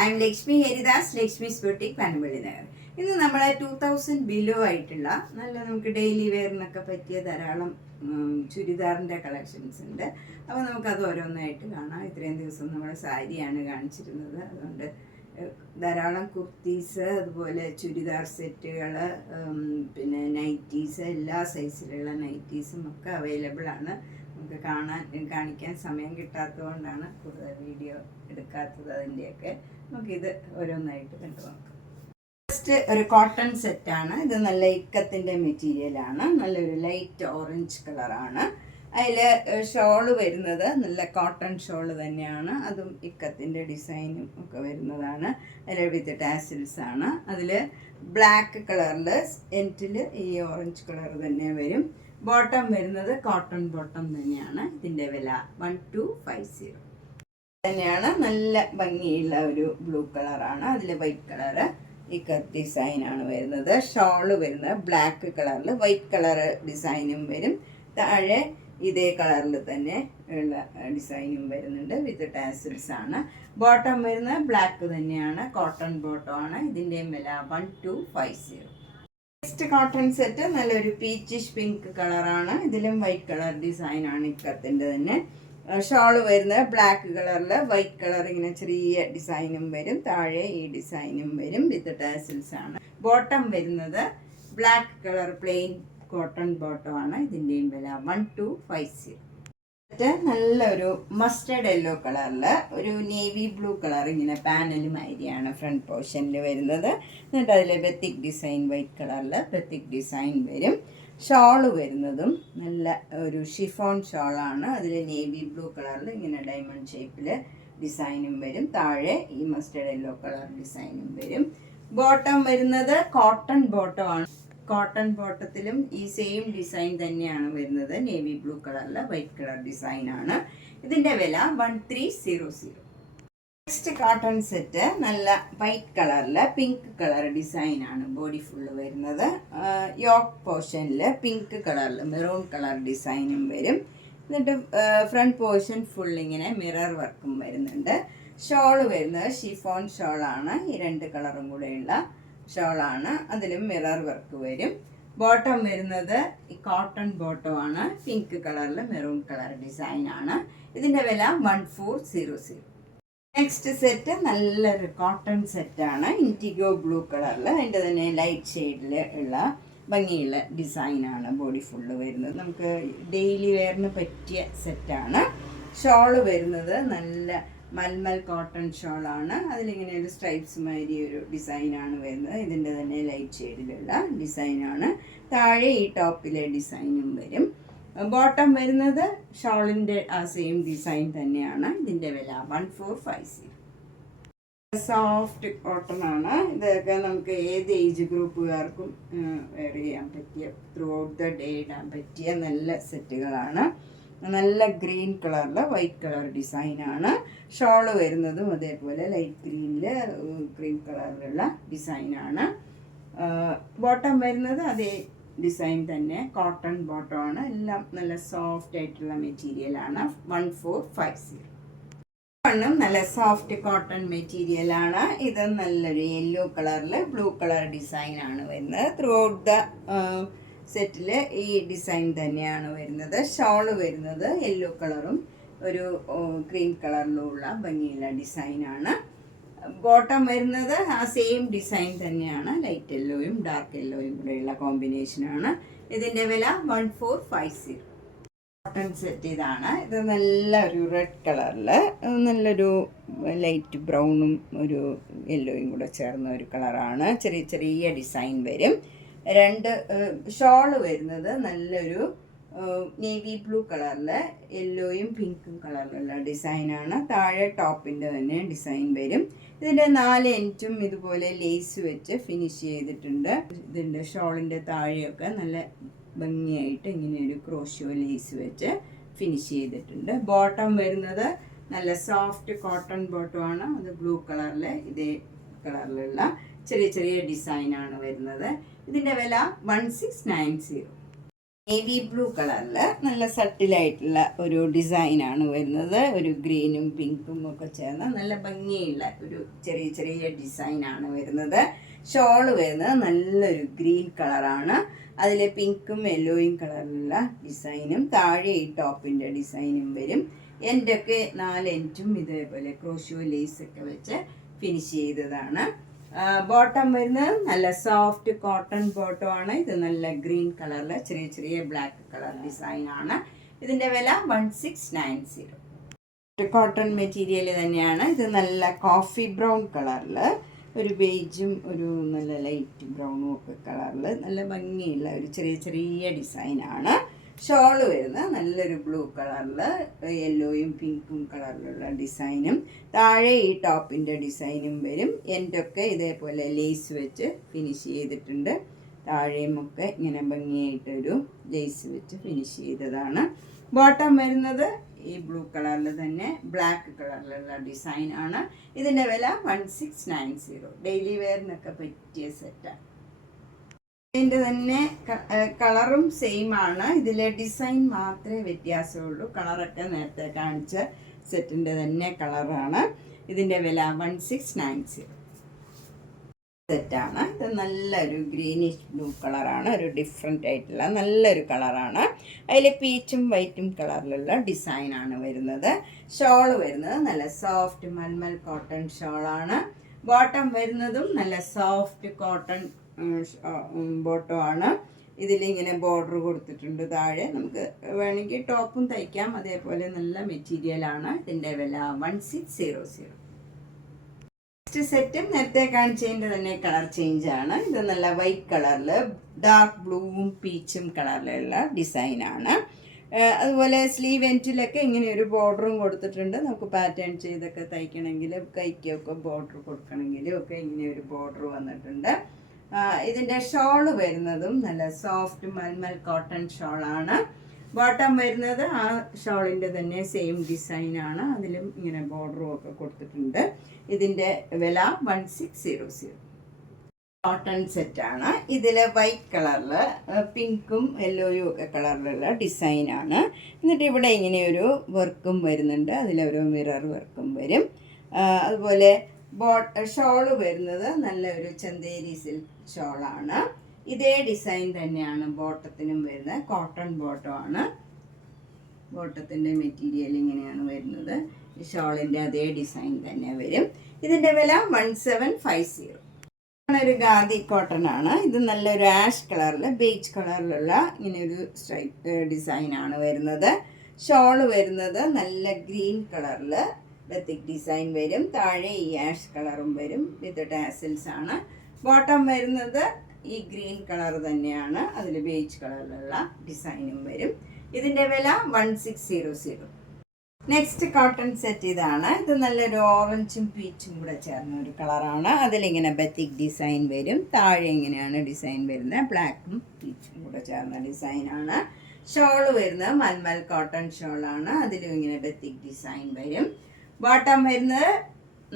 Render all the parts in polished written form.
I M Lakshmi Haridas, Lakshmi's boutique, Panampilly Nagar. ഇന്ന് നമ്മളെ 2000 below ആയിട്ടുള്ള നല്ല നമുക്ക് ഡെയിലി വെയറിനൊക്കെ പറ്റിയ ധാരാളം ചുരിദാറിൻ്റെ കളക്ഷൻസ് ഉണ്ട്. അപ്പോൾ നമുക്കത് ഓരോന്നായിട്ട് കാണാം. ഇത്രയും ദിവസം നമ്മൾ സാരിയാണ് കാണിച്ചിരുന്നത്, അതുകൊണ്ട് ധാരാളം കുർത്തീസ്, അതുപോലെ ചുരിദാർ സെറ്റുകൾ, പിന്നെ നൈറ്റീസ്, എല്ലാ സൈസിലുള്ള നൈറ്റീസും ഒക്കെ അവൈലബിൾ ആണ്. നമുക്ക് കാണിക്കാൻ സമയം കിട്ടാത്തതുകൊണ്ടാണ് കൂടുതൽ വീഡിയോ എടുക്കാത്തത്. അതിൻ്റെയൊക്കെ നമുക്കിത് ഓരോന്നായിട്ട് കണ്ടു നോക്കാം. ഫസ്റ്റ് ഒരു കോട്ടൺ സെറ്റാണ്. ഇത് നല്ല ഇക്കത്തിൻ്റെ മെറ്റീരിയലാണ്. നല്ലൊരു ലൈറ്റ് ഓറഞ്ച് കളറാണ്. അതിൽ ഷോള് വരുന്നത് നല്ല കോട്ടൺ ഷോള് തന്നെയാണ്. അതും ഇക്കത്തിൻ്റെ ഡിസൈനും ഒക്കെ വരുന്നതാണ്. അതിൽ വിത്ത് ടാസിൽസ് ആണ്. അതിൽ ബ്ലാക്ക് കളറിൽ എൻറ്റിൽ ഈ ഓറഞ്ച് കളർ തന്നെ വരും. ബോട്ടം വരുന്നത് കോട്ടൺ ബോട്ടം തന്നെയാണ്. ഇതിൻ്റെ വില 1250 തന്നെയാണ്. നല്ല ഭംഗിയുള്ള ഒരു ബ്ലൂ കളറാണ്. അതിൽ വൈറ്റ് കളറ് ഇക്കത്ത് ഡിസൈനാണ് വരുന്നത്. ഷോള് വരുന്നത് ബ്ലാക്ക് കളറിൽ വൈറ്റ് കളർ ഡിസൈനും വരും. താഴെ ഇതേ കളറിൽ തന്നെ ഉള്ള ഡിസൈനും വരുന്നുണ്ട്. വിത്ത് ടാസിൽസ് ആണ്. ബോട്ടം വരുന്നത് ബ്ലാക്ക് തന്നെയാണ്. കോട്ടൺ ബോട്ടം ആണ്. ഇതിൻ്റെയും വില 1250. നെക്സ്റ്റ് കോട്ടൺ സെറ്റ് നല്ലൊരു പീച്ചിഷ് പിങ്ക് കളറാണ്. ഇതിലും വൈറ്റ് കളർ ഡിസൈനാണ് ഇക്കത്തിൻ്റെ തന്നെ. ഷോള് വരുന്നത് ബ്ലാക്ക് കളറിൽ വൈറ്റ് കളർ ഇങ്ങനെ ചെറിയ ഡിസൈനും വരും. താഴെ ഈ ഡിസൈനും വരും. വിത്ത് ടാസിൽസ് ആണ്. ബോട്ടം വരുന്നത് black colour plain cotton bottom ആണ്. ഇതിൻ്റെയും വില 1250. നല്ലൊരു മസ്റ്റർഡ് യെല്ലോ കളറിൽ ഒരു നേവി ബ്ലൂ കളർ ഇങ്ങനെ പാനൽ മാതിരിയാണ് ഫ്രണ്ട് പോർഷനിൽ വരുന്നത്. എന്നിട്ട് അതിൽ ബെത്തിക് ഡിസൈൻ വൈറ്റ് കളറിൽ ബെത്തിക് ഡിസൈൻ വരും. ഷോള് വരുന്നതും നല്ല ഒരു ഷിഫോൺ ഷോളാണ്. അതിൽ നേവി ബ്ലൂ കളറിൽ ഇങ്ങനെ ഡയമണ്ട് ഷേപ്പിൽ ഡിസൈനും വരും. താഴെ ഈ മസ്റ്റർഡ് യെല്ലോ കളർ ഡിസൈനും വരും. ബോട്ടം വരുന്നത് കോട്ടൺ ബോട്ടം ആണ്. കോട്ടൺ ബോട്ടത്തിലും ഈ സെയിം ഡിസൈൻ തന്നെയാണ് വരുന്നത്. നേവി ബ്ലൂ കളറിൽ വൈറ്റ് കളർ ഡിസൈനാണ്. ഇതിൻ്റെ വില 1300. നെക്സ്റ്റ് കോട്ടൺ സെറ്റ് നല്ല വൈറ്റ് കളറിൽ പിങ്ക് കളർ ഡിസൈനാണ് ബോഡി ഫുള്ള് വരുന്നത്. യോക്ക് പോർഷനിൽ പിങ്ക് കളറിൽ മെറൂൺ കളർ ഡിസൈനും വരും. എന്നിട്ട് ഫ്രണ്ട് പോർഷൻ ഫുൾ ഇങ്ങനെ മിറർ വർക്കും വരുന്നുണ്ട്. ഷോള് വരുന്നത് ഷിഫോൺ ഷോളാണ്. ഈ രണ്ട് കളറും കൂടെയുള്ള ഷോളാണ്. അതിലും മിറർ വർക്ക് വരും. ബോട്ടം വരുന്നത് ഈ കോട്ടൺ ബോട്ടം ആണ്. പിങ്ക് കളറിൽ മെറൂൺ കളർ ഡിസൈനാണ്. ഇതിൻ്റെ വില 1400. നെക്സ്റ്റ് സെറ്റ് നല്ലൊരു കോട്ടൺ സെറ്റാണ്. ഇൻറ്റിഗോ ബ്ലൂ കളറിൽ അതിൻ്റെ തന്നെ ലൈറ്റ് ഷെയ്ഡിൽ ഉള്ള ഭംഗിയുള്ള ഡിസൈനാണ് ബോഡി ഫുള്ള് വരുന്നത്. നമുക്ക് ഡെയിലി വെയറിന് പറ്റിയ സെറ്റാണ്. ഷോള് വരുന്നത് നല്ല മൽമൽ കോട്ടൺ ഷോളാണ്. അതിലിങ്ങനെ ഒരു സ്ട്രൈപ്സ് മാതിരി ഒരു ഡിസൈനാണ് വരുന്നത്. ഇതിൻ്റെ തന്നെ ലൈറ്റ് ഷെയ്ഡിലുള്ള ഡിസൈനാണ്. താഴെ ഈ ടോപ്പിലെ ഡിസൈനും വരും. ബോട്ടം വരുന്നത് ഷോളിൻ്റെ ആ സെയിം ഡിസൈൻ തന്നെയാണ്. ഇതിൻ്റെ വില 1450. സോഫ്റ്റ് കോട്ടൺ ആണ്. ഇതൊക്കെ നമുക്ക് ഏത് ഏജ് ഗ്രൂപ്പുകാർക്കും വെയർ ചെയ്യാൻ പറ്റിയ, ത്രൂ ഔട്ട് ദ ഡേ ഇടാൻ പറ്റിയ നല്ല സെറ്റുകളാണ്. നല്ല ഗ്രീൻ കളറിൽ വൈറ്റ് കളർ ഡിസൈനാണ്. ഷോള് വരുന്നതും അതേപോലെ ലൈറ്റ് ഗ്രീനിൽ ക്രീം കളറിലുള്ള ഡിസൈനാണ്. ബോട്ടം വരുന്നത് അതേ ഡിസൈൻ തന്നെ, കോട്ടൺ ബോട്ടമാണ്. എല്ലാം നല്ല സോഫ്റ്റ് ആയിട്ടുള്ള മെറ്റീരിയലാണ്. 1450. നല്ല സോഫ്റ്റ് കോട്ടൺ മെറ്റീരിയലാണ്. ഇത് നല്ലൊരു യെല്ലോ കളറിൽ ബ്ലൂ കളർ ഡിസൈനാണ് വരുന്നത്. ത്രൂ ഔട്ട് ദ സെറ്റിൽ ഈ ഡിസൈൻ തന്നെയാണ് വരുന്നത്. ഷോള് വരുന്നത് യെല്ലോ കളറും ഒരു ക്രീം കളറിലുള്ള ഭംഗിയുള്ള ഡിസൈനാണ്. ബോട്ടം വരുന്നത് ആ സെയിം ഡിസൈൻ തന്നെയാണ്. ലൈറ്റ് യെല്ലോയും ഡാർക്ക് യെല്ലോയും കൂടെയുള്ള കോമ്പിനേഷനാണ്. ഇതിൻ്റെ വില 1450. കോട്ടൺ സെറ്റ് ഇതാണ്. ഇത് നല്ലൊരു റെഡ് കളറിൽ നല്ലൊരു ലൈറ്റ് ബ്രൗണും ഒരു യെല്ലോയും കൂടെ ചേർന്ന ഒരു കളറാണ്. ചെറിയ ചെറിയ ഡിസൈൻ വരും. ഷോള് വരുന്നത് നല്ലൊരു നേവി ബ്ലൂ കളറിൽ യെല്ലോയും പിങ്കും കളറിലുള്ള ഡിസൈനാണ്. താഴെ ടോപ്പിൻ്റെ തന്നെ ഡിസൈൻ വരും. ഇതിൻ്റെ 4 എൻറ്റും ഇതുപോലെ ലേസ് വെച്ച് ഫിനിഷ് ചെയ്തിട്ടുണ്ട്. ഇതിൻ്റെ ഷോളിൻ്റെ താഴെയൊക്കെ നല്ല ഭംഗിയായിട്ട് ഇങ്ങനെ ഒരു ക്രോഷ്യോ ലേസ് വെച്ച് ഫിനിഷ് ചെയ്തിട്ടുണ്ട്. ബോട്ടം വരുന്നത് നല്ല സോഫ്റ്റ് കോട്ടൺ ബോട്ടമാണ്. അത് ബ്ലൂ കളറിൽ ഇതേ കളറിലുള്ള ചെറിയ ചെറിയ ഡിസൈനാണ് വരുന്നത്. ഇതിൻ്റെ വില 1690. നേവി ബ്ലൂ കളറിൽ നല്ല സട്ടിലായിട്ടുള്ള ഒരു ഡിസൈനാണ് വരുന്നത്. ഒരു ഗ്രീനും പിങ്കും ഒക്കെ ചേർന്ന നല്ല ഭംഗിയുള്ള ഒരു ചെറിയ ചെറിയ ഡിസൈനാണ് വരുന്നത്. ഷോള് വരുന്നത് നല്ലൊരു ഗ്രീൻ കളറാണ്. അതിൽ പിങ്കും യെല്ലോയും കളറിലുള്ള ഡിസൈനും താഴെ ഈ ടോപ്പിൻ്റെ ഡിസൈനും വരും. എൻ്റെയൊക്കെ 4 എൻറ്റും ഇതേപോലെ ക്രോഷ്യോ ലേസൊക്കെ വെച്ച് ഫിനിഷ് ചെയ്തതാണ്. ബോട്ടം വരുന്നത് നല്ല സോഫ്റ്റ് കോട്ടൺ ബോട്ടം ആണ്. ഇത് നല്ല ഗ്രീൻ കളറിൽ ചെറിയ ചെറിയ ബ്ലാക്ക് കളർ ഡിസൈനാണ്. ഇതിൻ്റെ വില 1690. കോട്ടൺ മെറ്റീരിയൽ തന്നെയാണ്. ഇത് നല്ല കോഫി ബ്രൗൺ കളറിൽ ഒരു ബേജും ഒരു നല്ല ലൈറ്റ് ബ്രൗണും ഒക്കെ കളറിൽ നല്ല ഭംഗിയുള്ള ഒരു ചെറിയ ചെറിയ ഡിസൈനാണ്. ഷോള് വരുന്നത് നല്ലൊരു ബ്ലൂ കളറിൽ യെല്ലോയും പിങ്കും കളറിലുള്ള ഡിസൈനും താഴെ ഈ ടോപ്പിൻ്റെ ഡിസൈനും വരും. എൻ്റെയൊക്കെ ഇതേപോലെ ലേസ് വെച്ച് ഫിനിഷ് ചെയ്തിട്ടുണ്ട്. താഴെയുമൊക്കെ ഇങ്ങനെ ഭംഗിയായിട്ടൊരു ലേസ് വെച്ച് ഫിനിഷ് ചെയ്തതാണ്. ബോട്ടം വരുന്നത് ഈ ബ്ലൂ കളറിൽ തന്നെ ബ്ലാക്ക് കളറിലുള്ള ഡിസൈനാണ്. ഇതിൻ്റെ വില 1690. ഡെയിലി വെയറിനൊക്കെ പറ്റിയ സെറ്റാണ്. ഇതിൻ്റെ തന്നെ കളറും സെയിം ആണ്. ഇതിലെ ഡിസൈൻ മാത്രമേ വ്യത്യാസമുള്ളൂ. കളറൊക്കെ നേരത്തെ കാണിച്ച സെറ്റിൻ്റെ തന്നെ കളറാണ്. ഇതിൻ്റെ വില 1690 സെറ്റാണ്. ഇത് നല്ലൊരു ഗ്രീനിഷ് ബ്ലൂ കളറാണ്. ഒരു ഡിഫറെൻ്റ് ആയിട്ടുള്ള നല്ലൊരു കളറാണ്. അതിൽ പീച്ചും വൈറ്റും കളറിലുള്ള ഡിസൈനാണ് വരുന്നത്. ഷോള് വരുന്നത് നല്ല സോഫ്റ്റ് മൽമൽ കോട്ടൺ ഷോളാണ്. ബോട്ടം വരുന്നതും നല്ല സോഫ്റ്റ് കോട്ടൺ ബോട്ടം ആണ്. ഇതിലിങ്ങനെ ബോർഡർ കൊടുത്തിട്ടുണ്ട്. താഴെ നമുക്ക് വേണമെങ്കിൽ ടോപ്പും തയ്ക്കാം. അതേപോലെ നല്ല മെറ്റീരിയലാണ്. ഇതിൻ്റെ വില 1600. നെക്സ്റ്റ് സെറ്റും നേരത്തെ കാണിച്ചതിൻ്റെ തന്നെ കളർ ചേഞ്ച് ആണ്. ഇത് നല്ല വൈറ്റ് കളറിൽ ഡാർക്ക് ബ്ലൂവും പീച്ചും കളറിലുള്ള ഡിസൈനാണ്. അതുപോലെ സ്ലീവ് എൻറ്റിലൊക്കെ ഇങ്ങനെ ഒരു ബോർഡറും കൊടുത്തിട്ടുണ്ട്. നമുക്ക് പാറ്റേൺ ചെയ്തൊക്കെ തയ്ക്കണമെങ്കിൽ കൈക്കൊക്കെ ബോർഡർ കൊടുക്കണമെങ്കിലും ഒക്കെ ഇങ്ങനെ ഒരു ബോർഡർ വന്നിട്ടുണ്ട്. ഇതിൻ്റെ ഷോള് വരുന്നതും നല്ല സോഫ്റ്റ് മൽമൽ കോട്ടൺ ഷോളാണ്. ബോട്ടം വരുന്നത് ആ ഷോളിൻ്റെ തന്നെ സെയിം ഡിസൈനാണ്. അതിലും ഇങ്ങനെ ബോർഡറും ഒക്കെ കൊടുത്തിട്ടുണ്ട്. ഇതിൻ്റെ വില 1600. കോട്ടൺ സെറ്റാണ്. ഇതിൽ വൈറ്റ് കളറിൽ പിങ്കും യെല്ലോയും ഒക്കെ കളറിലുള്ള ഡിസൈനാണ്. എന്നിട്ട് ഇവിടെ ഇങ്ങനെ ഒരു വർക്കും വരുന്നുണ്ട്. അതിലൊരു മിറർ വർക്കും വരും. അതുപോലെ ഷോള് വരുന്നത് നല്ല ഒരു ചന്തേരി സിൽക്ക് ഷോളാണ്. ഇതേ ഡിസൈൻ തന്നെയാണ് ബോട്ടത്തിനും വരുന്നത്. കോട്ടൺ ബോട്ടമാണ്. ബോട്ടത്തിൻ്റെ മെറ്റീരിയൽ ഇങ്ങനെയാണ് വരുന്നത്. ഈ ഷോളിൻ്റെ അതേ ഡിസൈൻ തന്നെ വരും. ഇതിൻ്റെ വില 1750. ഒരു ഖാദി കോട്ടൺ ആണ്. ഇത് നല്ലൊരു ആഷ് കളറിൽ ബേജ് കളറിലുള്ള ഇങ്ങനെ ഒരു സ്ട്രൈപ്പ് ഡിസൈനാണ് വരുന്നത്. ഷോള് വരുന്നത് നല്ല ഗ്രീൻ കളറിൽ ബത്തിക് ഡിസൈൻ വരും. താഴെ ഈ ആഷ് കളറും വരും. വിത്ത് ടാസിൽസ് ആണ്. ബോട്ടം വരുന്നത് ഈ ഗ്രീൻ കളർ തന്നെയാണ്. അതിൽ ബേജ് കളറിലുള്ള ഡിസൈനും വരും. ഇതിൻ്റെ വില 1600. നെക്സ്റ്റ് കോട്ടൺ സെറ്റ് ഇതാണ്. ഇത് നല്ലൊരു ഓറഞ്ചും പീച്ചും കൂടെ ചേർന്ന ഒരു കളറാണ്. അതിലിങ്ങനെ ബത്തിക് ഡിസൈൻ വരും. താഴെ ഇങ്ങനെയാണ് ഡിസൈൻ വരുന്നത്. ബ്ലാക്കും പീച്ചും കൂടെ ചേർന്ന ഡിസൈനാണ്. ഷോള് വരുന്നത് മൽമൽ കോട്ടൺ ഷോളാണ്. അതിലും ഇങ്ങനെ ബത്തിക് ഡിസൈൻ വരും. ബോട്ടം വരുന്നത്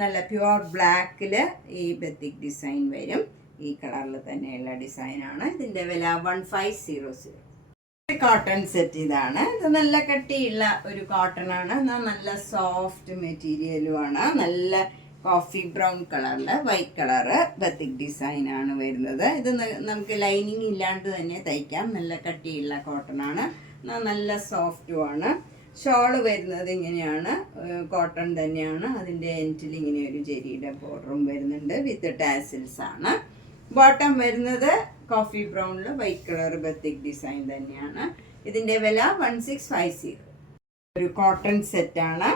നല്ല പ്യുവർ ബ്ലാക്കിൽ ഈ ബത്തിക് ഡിസൈൻ വരും. ഈ കളറിൽ തന്നെയുള്ള ഡിസൈനാണ്. ഇതിൻ്റെ വില 1500. കോട്ടൺ സെറ്റ് ഇതാണ്. ഇത് നല്ല കട്ടിയുള്ള ഒരു കോട്ടൺ ആണ്. എന്നാൽ നല്ല സോഫ്റ്റ് മെറ്റീരിയലുമാണ്. നല്ല കോഫി ബ്രൗൺ കളറിൽ വൈറ്റ് കളറ് ബത്തിക് ഡിസൈനാണ് വരുന്നത്. ഇത് നമുക്ക് ലൈനിങ് ഇല്ലാണ്ട് തന്നെ തയ്ക്കാം. നല്ല കട്ടിയുള്ള കോട്ടൺ ആണ്. നല്ല സോഫ്റ്റുമാണ്. ഷോള് വരുന്നത് ഇങ്ങനെയാണ്. കോട്ടൺ തന്നെയാണ്. അതിൻ്റെ എൻറ്റിൽ ഇങ്ങനെ ഒരു ജെരിയുടെ ബോർഡറും വരുന്നുണ്ട്. വിത്ത് ടാസിൽസ് ആണ്. ബോട്ടം വരുന്നത് കോഫി ബ്രൗണിൽ വൈറ്റ് കളർ ബത്തിക് ഡിസൈൻ തന്നെയാണ്. ഇതിൻ്റെ വില 1650. ഒരു കോട്ടൺ സെറ്റാണ്.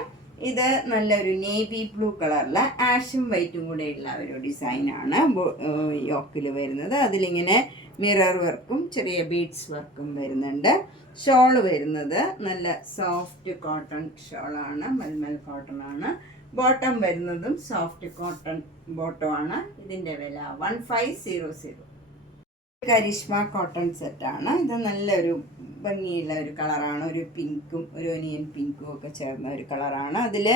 ഇത് നല്ലൊരു നേവി ബ്ലൂ കളറിൽ ആഷും വൈറ്റും കൂടെയുള്ള ഒരു ഡിസൈനാണ് യോക്കിൽ വരുന്നത്. അതിലിങ്ങനെ മിറർ വർക്കും ചെറിയ ബീഡ്സ് വർക്കും വരുന്നുണ്ട്. ഷോള് വരുന്നത് നല്ല സോഫ്റ്റ് കോട്ടൺ ഷോളാണ്. മൽമൽ കോട്ടൺ ആണ്. ബോട്ടം വരുന്നതും സോഫ്റ്റ് കോട്ടൺ ബോട്ടമാണ്. ഇതിൻ്റെ വില 1500. കരിഷ്മ കോട്ടൺ സെറ്റാണ്. ഇത് നല്ലൊരു ഭംഗിയുള്ള ഒരു കളറാണ്. ഒരു പിങ്കും ഒരു ഒനിയൻ പിങ്കും ഒക്കെ ചേർന്ന ഒരു കളറാണ്. അതിൽ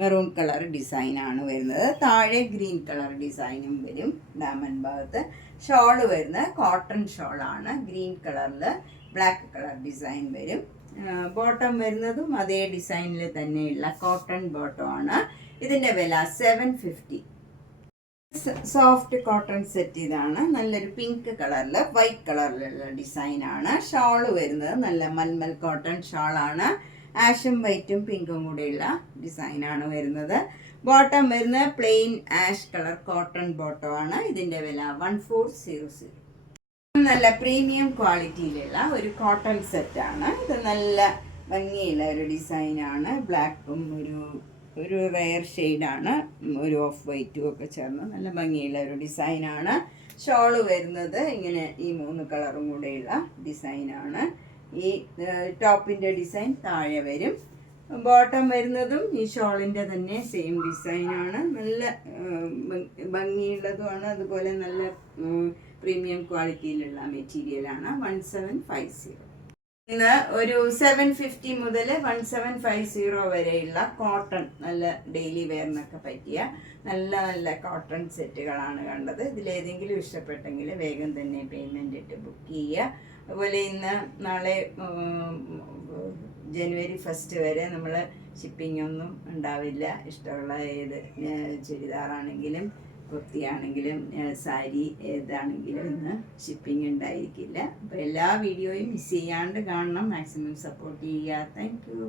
മെറൂൺ കളർ ഡിസൈനാണ് വരുന്നത്. താഴെ ഗ്രീൻ കളർ ഡിസൈനും വരും ഡാമൻ ഭാഗത്ത്. ഷോള് വരുന്നത് കോട്ടൺ ഷോളാണ്. ഗ്രീൻ കളറിൽ ബ്ലാക്ക് കളർ ഡിസൈൻ വരും. ബോട്ടം വരുന്നതും അതേ ഡിസൈനിൽ തന്നെയുള്ള കോട്ടൺ ബോട്ടം ആണ്. ഇതിൻ്റെ വില 750. സോഫ്റ്റ് കോട്ടൺ സെറ്റ് ഇതാണ്. നല്ലൊരു പിങ്ക് കളറിൽ വൈറ്റ് കളറിലുള്ള ഡിസൈനാണ്. ഷോള് വരുന്നത് നല്ല മൽമൽ കോട്ടൺ ഷാളാണ്. ആഷും വൈറ്റും പിങ്കും കൂടെയുള്ള ഡിസൈനാണ് വരുന്നത്. ബോട്ടം വരുന്നത് plain ash colour cotton bottom ആണ്. ഇതിൻ്റെ വില 1400. നല്ല പ്രീമിയം ക്വാളിറ്റിയിലുള്ള ഒരു കോട്ടൺ സെറ്റാണ്. ഇത് നല്ല ഭംഗിയുള്ള ഒരു ഡിസൈനാണ്. ബ്ലാക്കും ഒരു റെയർ ഷെയ്ഡാണ്, ഒരു ഓഫ് വൈറ്റും ഒക്കെ ചേർന്ന് നല്ല ഭംഗിയുള്ള ഒരു ഡിസൈനാണ്. ഷോള് വരുന്നത് ഇങ്ങനെ ഈ 3 കളറും കൂടെയുള്ള ഡിസൈനാണ്. ഈ ടോപ്പിൻ്റെ ഡിസൈൻ താഴെ വരും. ബോട്ടം വരുന്നതും ഈ ഷോളിൻ്റെ തന്നെ സെയിം ഡിസൈനാണ്. നല്ല ഭംഗിയുള്ളതുമാണ്. അതുപോലെ നല്ല പ്രീമിയം ക്വാളിറ്റിയിലുള്ള മെറ്റീരിയലാണ്. 1750. ഇന്ന് ഒരു 750 മുതൽ 1750 വരെയുള്ള കോട്ടൺ നല്ല ഡെയിലി വെയറിനൊക്കെ പറ്റിയ നല്ല നല്ല കോട്ടൺ സെറ്റുകളാണ് കണ്ടത്. ഇതിലേതെങ്കിലും ഇഷ്ടപ്പെട്ടെങ്കിൽ വേഗം തന്നെ പേയ്മെൻ്റ് ഇട്ട് ബുക്ക് ചെയ്യുക. അതുപോലെ ഇന്ന് നാളെ ജനുവരി 1 വരെ നമ്മൾ ഷിപ്പിംഗ് ഒന്നും ഉണ്ടാവില്ല. ഇഷ്ടമുള്ള ഏത് ചുരിദാറാണെങ്കിലും കുർത്തിയാണെങ്കിലും സാരി ഏതാണെങ്കിലും ഇന്ന് ഷിപ്പിംഗ് ഉണ്ടായിരിക്കില്ല. അപ്പോൾ എല്ലാ വീഡിയോയും മിസ് ചെയ്യാണ്ട് കാണണം. മാക്സിമം സപ്പോർട്ട് ചെയ്യുക. Thank you.